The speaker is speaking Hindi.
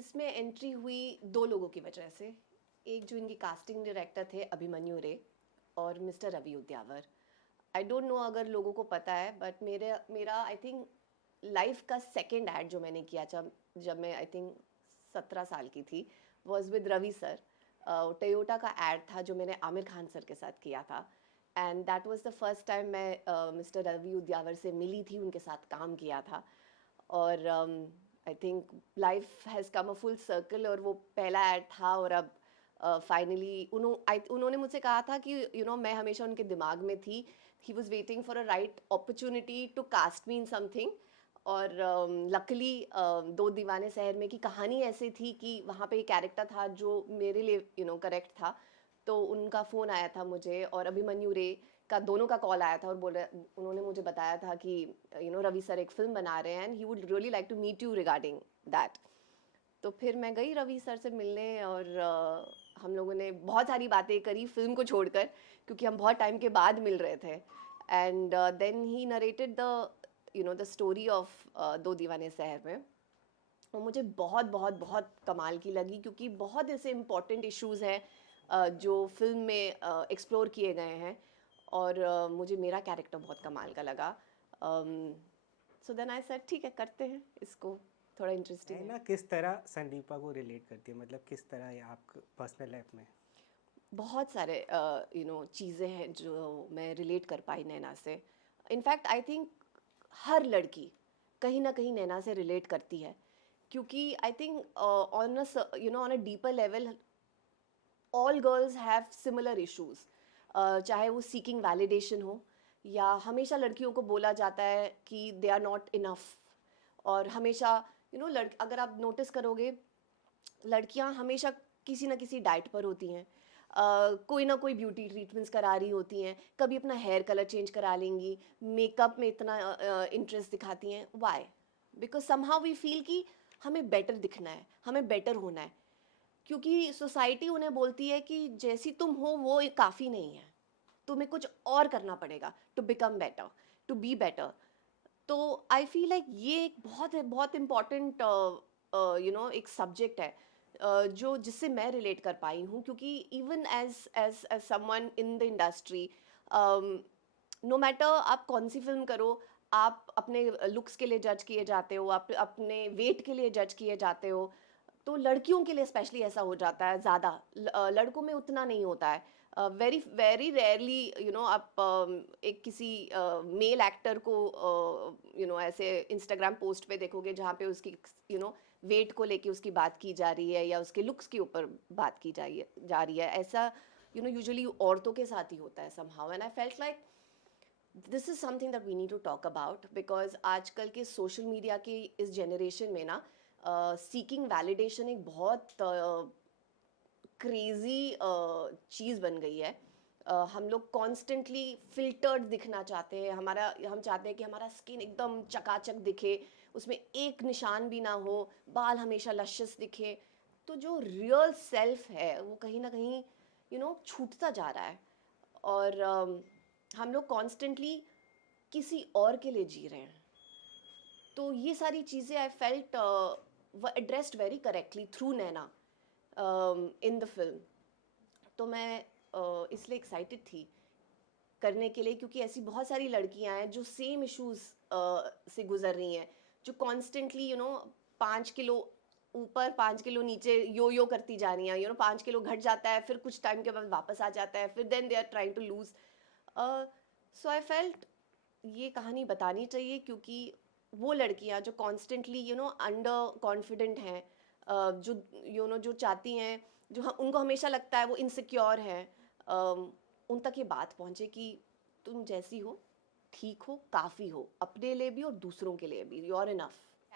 इसमें एंट्री हुई दो लोगों की वजह से। एक जो इनके कास्टिंग डायरेक्टर थे अभिमन्यु रे, और mister Ravi Udyavar. I don't know अगर लोगों को पता है, बट मेरा आई थिंक लाइफ का सेकेंड एड जो मैंने किया जब जब मैं आई थिंक 17 साल की थी, was with Ravi sir. Toyota का एड था जो मैंने आमिर खान सर के साथ किया था, and that was the first time मैं मिस्टर रवि उद्यावर से मिली थी, उनके साथ काम किया था। और आई think life has come a full circle, और वो पहला एड था। और अब फाइनली उन्होंने मुझसे कहा था कि मैं हमेशा उनके दिमाग में थी। He was waiting for a right opportunity to cast me in something. और लकली दो दीवाने शहर में की कहानी ऐसी थी कि वहाँ पे एक कैरेक्टर था जो मेरे लिए करेक्ट था। तो उनका फ़ोन आया था मुझे, और अभिमन्यु रे का, दोनों का कॉल आया था, और उन्होंने मुझे बताया था कि रवि सर एक फिल्म बना रहे हैं and he would really like to meet you regarding that. तो फिर मैं गई रवि सर से मिलने, और हम लोगों ने बहुत सारी बातें करी फिल्म को छोड़कर, क्योंकि हम बहुत टाइम के बाद मिल रहे थे। And then he narrated the story of Do Deewane शहर में। और मुझे बहुत बहुत बहुत कमाल की लगी, क्योंकि बहुत ऐसे इम्पोर्टेंट इश्यूज हैं जो फिल्म में एक्सप्लोर किए गए हैं। और मुझे मेरा कैरेक्टर बहुत कमाल का लगा। सो देन आई सेड ठीक है, करते हैं इसको, थोड़ा इंटरेस्टिंग है है। ना, किस तरह संदीपा को रिलेट करती है, मतलब किस तरह ये आप पर्सनल लाइफ में? बहुत सारे चीज़ें हैं जो मैं रिलेट कर पाई नैना से। इनफैक्ट आई थिंक हर लड़की कहीं ना कहीं नैना से रिलेट करती है, क्योंकि I think on a deeper level all girls have similar issues. चाहे वो सीकिंग वैलिडेशन हो, या हमेशा लड़कियों को बोला जाता है कि दे आर नॉट इनफ। और हमेशा अगर आप नोटिस करोगे, लड़कियां हमेशा किसी ना किसी डाइट पर होती हैं। कोई ना कोई ब्यूटी ट्रीटमेंट्स करा रही होती हैं, कभी अपना हेयर कलर चेंज करा लेंगी, मेकअप में इतना इंटरेस्ट दिखाती हैं। Why? Because somehow we feel कि हमें बेटर दिखना है, हमें बेटर होना है, क्योंकि सोसाइटी उन्हें बोलती है कि जैसी तुम हो वो काफ़ी नहीं है, तुम्हें कुछ और करना पड़ेगा to become better, to be better. तो आई फील लाइक ये एक बहुत बहुत इम्पॉर्टेंट एक सब्जेक्ट है, जो जिससे मैं रिलेट कर पाई हूँ, क्योंकि even as as as someone in the industry, no matter आप कौन सी फिल्म करो, आप अपने लुक्स के लिए जज किए जाते हो, आप अपने वेट के लिए जज किए जाते हो। तो लड़कियों के लिए स्पेशली ऐसा हो जाता है ज़्यादा, लड़कों में उतना नहीं होता है। वेरी वेरी रेयरली आप एक किसी मेल एक्टर को ऐसे इंस्टाग्राम पोस्ट पे देखोगे जहाँ पे उसकी वेट को लेके उसकी बात की जा रही है, या उसके लुक्स के ऊपर बात की जा रही है। ऐसा यूजुअली औरतों के साथ ही होता है somehow, and I felt like this is something that we need to talk about, because आजकल के सोशल मीडिया की इस जनरेशन में ना सीकिंग वैलिडेशन एक बहुत क्रेजी चीज़ बन गई है। हम लोग कॉन्स्टेंटली फिल्टर्ड दिखना चाहते हैं, हम चाहते हैं कि हमारा स्किन एकदम चकाचक दिखे, उसमें एक निशान भी ना हो, बाल हमेशा लशियस दिखे। तो जो रियल सेल्फ है वो कहीं ना कहीं छूटता जा रहा है। और हम लोग कॉन्स्टेंटली किसी और के लिए जी रहे हैं। तो ये सारी चीज़ें आई फेल्ट व addressed very correctly through Naina in the film. तो मैं इसलिए एक्साइटेड थी करने के लिए, क्योंकि ऐसी बहुत सारी लड़कियां हैं जो सेम इश्यूज से गुजर रही हैं, जो कॉन्स्टेंटली 5 किलो ऊपर 5 किलो नीचे यो यो करती जा रही हैं। 5 किलो घट जाता है, फिर कुछ टाइम के बाद वापस आ जाता है, फिर then they are trying to lose. So I felt ये कहानी बतानी चाहिए, क्योंकि वो लड़कियां जो कॉन्स्टेंटली अंडर कॉन्फिडेंट हैं, जो जो चाहती हैं, जो उनको हमेशा लगता है वो इनसिक्योर हैं, उन तक ये बात पहुंचे कि तुम जैसी हो ठीक हो, काफ़ी हो, अपने लिए भी और दूसरों के लिए भी, यू आर इनफ।